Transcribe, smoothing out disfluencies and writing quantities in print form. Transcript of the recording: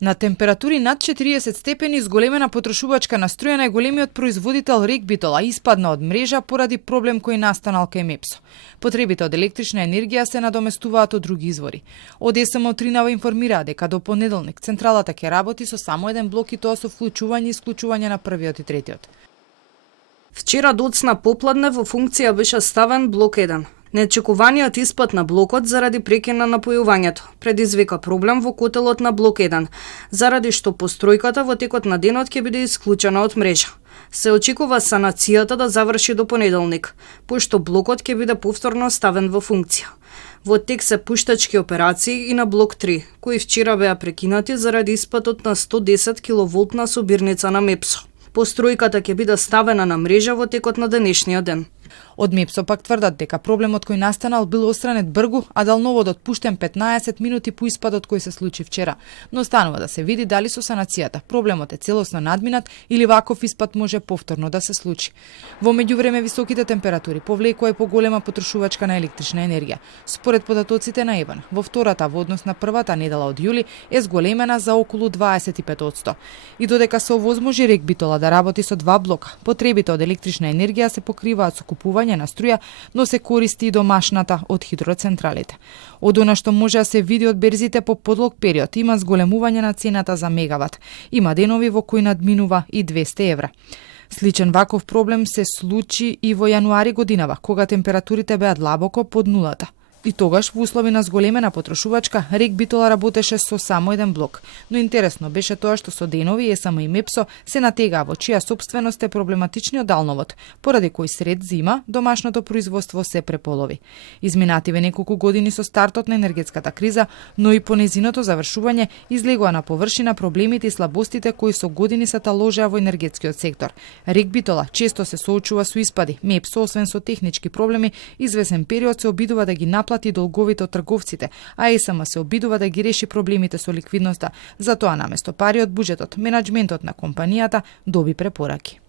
На температури над 40 степени зголемена потрошувачка на струја најголемиот производител Рек Битола испадна од мрежа поради проблем кој настанал кај МЕПСО. Потребите од електрична енергија се надоместуваат од други извори. Од СМО Тринава информира дека до понеделник централата ќе работи со само еден блок и тоа со вклучување и исклучување на првиот и третиот. Вчера доцна попладне во функција беше ставен блок 1. Неочекуваниот испад на блокот заради прекин на напојувањето предизвика проблем во котелот на блок 1, заради што постројката во текот на денот ќе биде исклучена од мрежа. Се очекува санацијата да заврши до понеделник, пошто блокот ќе биде повторно ставен во функција. Во тек се пуштачки операции и на блок 3, кои вчера беа прекинати заради испадот на 110 киловолтна собирница на МЕПСО. Постројката ќе биде ставена на мрежа во текот на денешниот ден. Од МЕПСО пак тврдат дека проблемот кој настанал бил отстранет бргу, а далноводот пуштен 15 минути по испадот кој се случи вчера. Но останува да се види дали со санацијата проблемот е целосно надминат или ваков испад може повторно да се случи. Во меѓувреме високите температури повлекува и поголема потрошувачка на електрична енергија. Според податоците на ЕВН, во втората во однос на првата недела од јули е зголемена за околу 25%. И додека се овозможи Рек Битола да работи со 2 блока, потребите од електрична енергија се покриваат со купување на струја, но се користи и домашната од хидроцентралите. Од она што може да се види од берзите по подлог период, има зголемување на цената за мегават. Има денови во кои надминува и 200 евра. Сличен ваков проблем се случи и во јануари годинава, кога температурите беа длабоко под нулата. И тогаш во услови на зголемена потрошувачка Рек Битола работеше со само еден блок. Но интересно беше тоа што со денови СМ и МЕПСО се натегаа во чија сопственост е проблематичниот далновод, поради кој сред зима домашното производство се преполови. Изминативе неколку години со стартот на енергетската криза, но и по незиното завршување излегоа на површина проблемите и слабостите кои со години се таложеа во енергетскиот сектор. Рек Битола често се соочува со испади. МЕПСО, освен со технички проблеми, извесен период се обидува да ги наплати долговите од трговците, а СМ се обидува да ги реши проблемите со ликвидноста. Затоа наместо пари од буџетот, менаџментот на компанијата доби препораки.